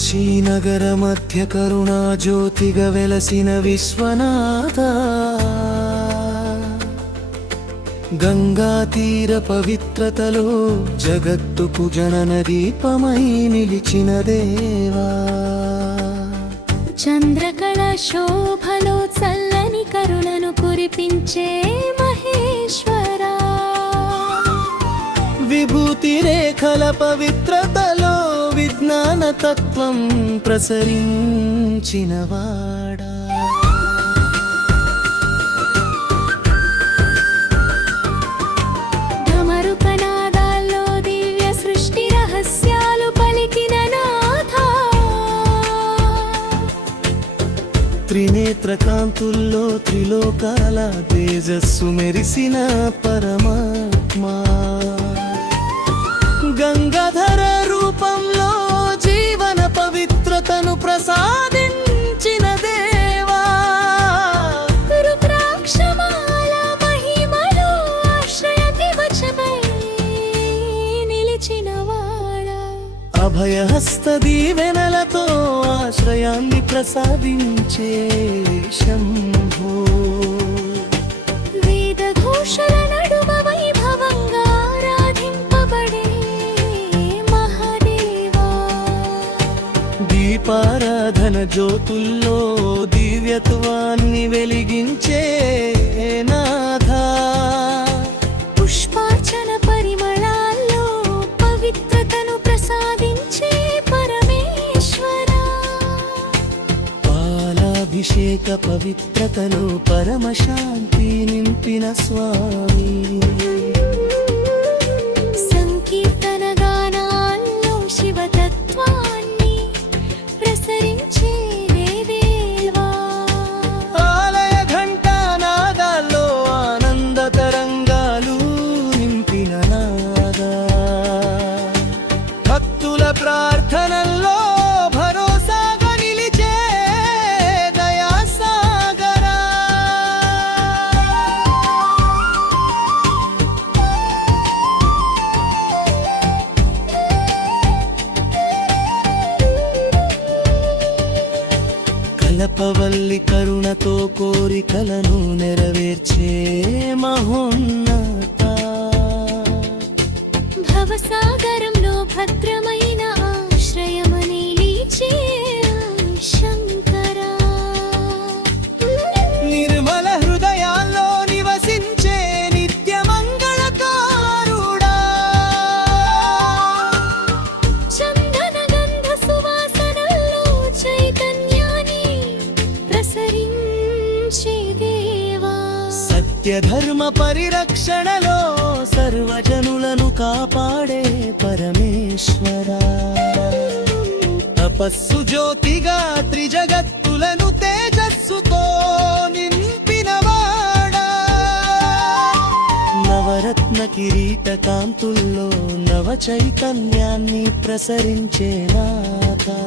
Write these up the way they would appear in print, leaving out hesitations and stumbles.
కాశీనగర మధ్య కరుణా జ్యోతిగా వెలసిన విశ్వనాథ, గంగా తీర పవిత్రతలో జగత్తుకు జనన దీపమై నిలిచిన దేవా, చంద్రకళ శోభలో చల్లని కరుణను కురిపించే మహేశ్వరా, విభూతి రేఖల పవిత్రతలో విజ్ఞాన తత్వం ప్రసరించినవాడా, ఢమరుకనాదాల్లో దివ్య సృష్టి రహస్యాలు పలికిన నాథా, త్రినేత్ర కాంతుల్లో త్రిలోకాల తేజస్సు మెరిసిన పరమాత్మా, గంగాధర రూపంలో జీవన పవిత్రతను ప్రసాదించిన దేవా, రుద్రాక్షమాల మహిమలో ఆశ్రయ దివచమై నిలిచినవాడా, అభయహస్త దీవెనలతో ఆశ్రయాన్ని ప్రసాదించే శంభో, వేదఘోషల నడుమ వైభవంగా ఆరాధింపబడే మహాదేవా, దీపారాధన జ్యోతుల్లో దివ్యత్వాన్ని వెలిగించే నాథా, పుష్పార్చన పరిమళాల్లో పవిత్రతను ప్రసాదించే పరమేశ్వరా, పాలాభిషేక పవిత్రతలో పరమశాంతి నింపిన స్వామి, సంకీర్తన గానాల్లో శివతత్వాన్ని ప్రసరించే దేవా, ఆలయ ఘంటానాదాల్లో ఆనంద తరంగాలు నింపిన నాదా, భక్తుల ప్రార్థనల్లో భరోసాగా నిలిచే దయాసాగరా, కలపవల్లి కరుణతో కోరికలను నెరవేర్చే మహోన్నత, భవసాగరంలో భద్రమైన ఆశ్రయమని నిలిచే శంకరా, నిర్మల హృదయాల్లో నివసించే నిత్య మంగళకారుడా, చందన గంధ సువాసనల్లో చైతన్యాన్ని ప్రసరించే దేవా, సత్యధర్మ పరిరక్షణలో సర్వజనులను కాపాడే పరమేశ్వరా, తపస్సు జ్యోతిగా త్రిజగత్తులను తేజస్సుతో నింపినవాడా, నవరత్న కిరీట కాంతుల్లో నవ చైతన్యాన్ని ప్రసరించే నాథా,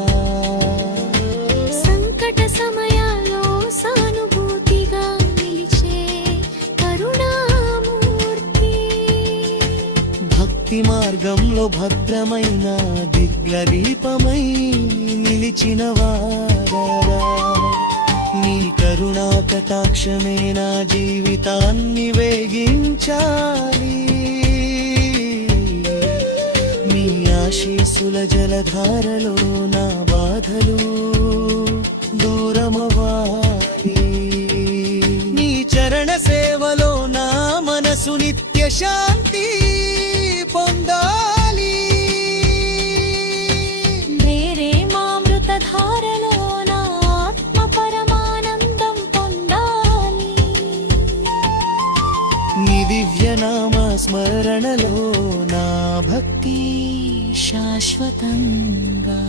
సంకట సమయాల్లో సానుభూతిగా నిలిచే కరుణామూర్తి, భక్తి మార్గంలో భద్రమైన దిగ్లదీపమై నిలిచిన వారా, నీ కరుణా కటాక్షమే నా జీవితాన్ని వేగించాలి, మీ ఆశీస్సుల జలధారలో నా బాధలు దూరమవ్వాలి, నీ చరణ సేవలో నా మనసు నిత్య శాంతి పొందాలి, వేరే మామృత ధారలో నా ఆత్మ పరమానందం పొందాలి, నీ దివ్యనామ స్మరణలో నా భక్తి శాశ్వతంగా